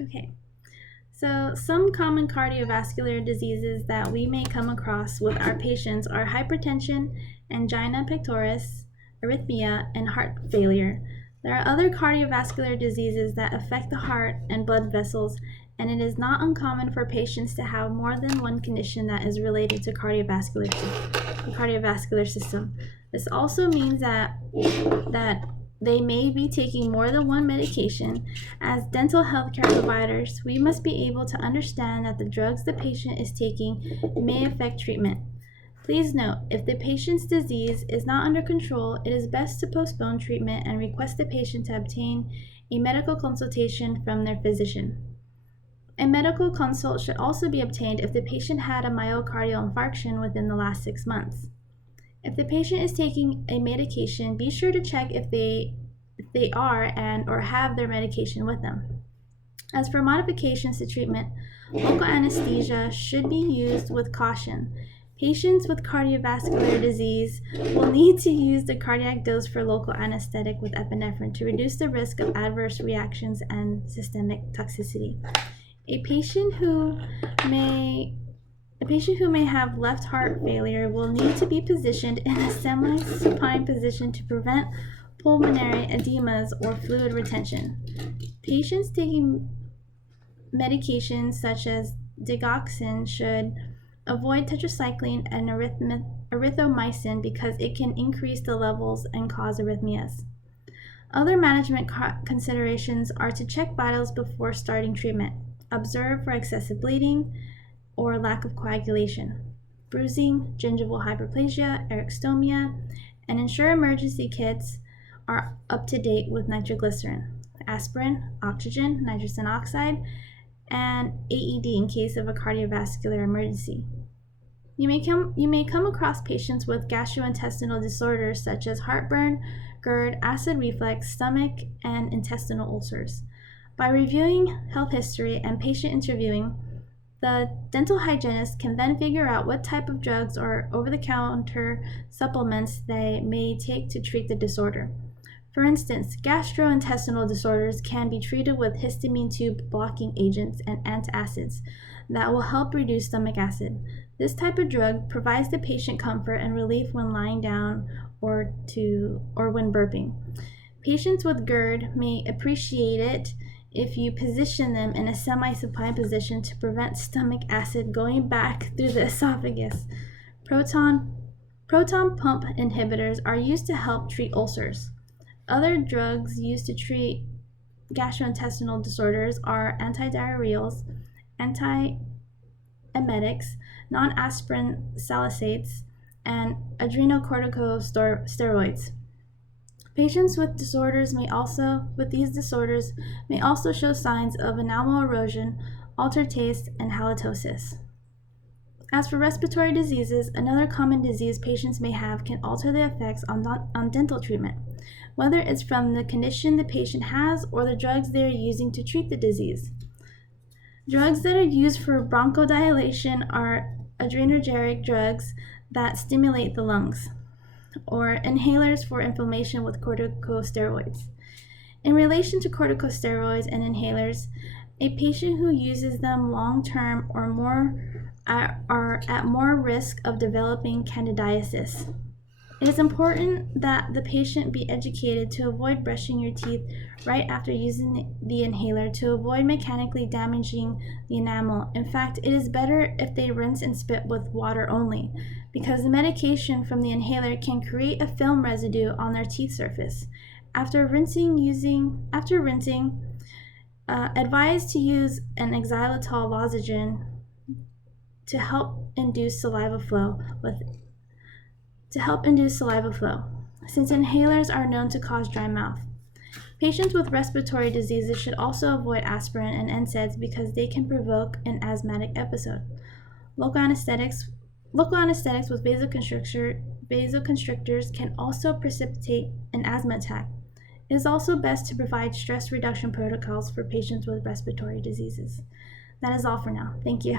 Okay, so some common cardiovascular diseases that we may come across with our patients are hypertension, angina pectoris, arrhythmia, and heart failure. There are other cardiovascular diseases that affect the heart and blood vessels, and it is not uncommon for patients to have more than one condition that is related to the cardiovascular system. This also means that they may be taking more than one medication. As dental healthcare providers, we must be able to understand that the drugs the patient is taking may affect treatment. Please note, if the patient's disease is not under control, it is best to postpone treatment and request the patient to obtain a medical consultation from their physician. A medical consult should also be obtained if the patient had a myocardial infarction within the last 6 months. If the patient is taking a medication, be sure to check if they are and or have their medication with them. As for modifications to treatment, local anesthesia should be used with caution. Patients with cardiovascular disease will need to use the cardiac dose for local anesthetic with epinephrine to reduce the risk of adverse reactions and systemic toxicity. A patient who may have left heart failure will need to be positioned in a semi-supine position to prevent pulmonary edemas or fluid retention. Patients taking medications such as digoxin should avoid tetracycline and erythromycin because it can increase the levels and cause arrhythmias. Other management considerations are to check vitals before starting treatment, observe for excessive bleeding or lack of coagulation, bruising, gingival hyperplasia, eryxtomia, and ensure emergency kits are up to date with nitroglycerin, aspirin, oxygen, nitrogen oxide, and AED in case of a cardiovascular emergency. You may come across patients with gastrointestinal disorders such as heartburn, GERD, acid reflux, stomach, and intestinal ulcers. By reviewing health history and patient interviewing, the dental hygienist can then figure out what type of drugs or over-the-counter supplements they may take to treat the disorder. For instance, gastrointestinal disorders can be treated with histamine tube blocking agents and antacids that will help reduce stomach acid. This type of drug provides the patient comfort and relief when lying down or when burping. Patients with GERD may appreciate it if you position them in a semi-supine position to prevent stomach acid going back through the esophagus. Proton pump inhibitors are used to help treat ulcers. Other drugs used to treat gastrointestinal disorders are antidiarrheals, antiemetics, non-aspirin salicylates, and adrenocorticosteroids. Patients with these disorders may also show signs of enamel erosion, altered taste, and halitosis. As for respiratory diseases, another common disease patients may have can alter the effects on dental treatment, whether it's from the condition the patient has or the drugs they are using to treat the disease. Drugs that are used for bronchodilation are adrenergic drugs that stimulate the lungs, or inhalers for inflammation with corticosteroids. In relation to corticosteroids and inhalers, a patient who uses them long-term are at more risk of developing candidiasis. It is important that the patient be educated to avoid brushing your teeth right after using the inhaler to avoid mechanically damaging the enamel. In fact, it is better if they rinse and spit with water only, because the medication from the inhaler can create a film residue on their teeth surface. After rinsing, advise to use an xylitol lozenge to help induce saliva flow, since inhalers are known to cause dry mouth. Patients with respiratory diseases should also avoid aspirin and NSAIDs because they can provoke an asthmatic episode. Local anesthetics with vasoconstrictors can also precipitate an asthma attack. It is also best to provide stress reduction protocols for patients with respiratory diseases. That is all for now. Thank you.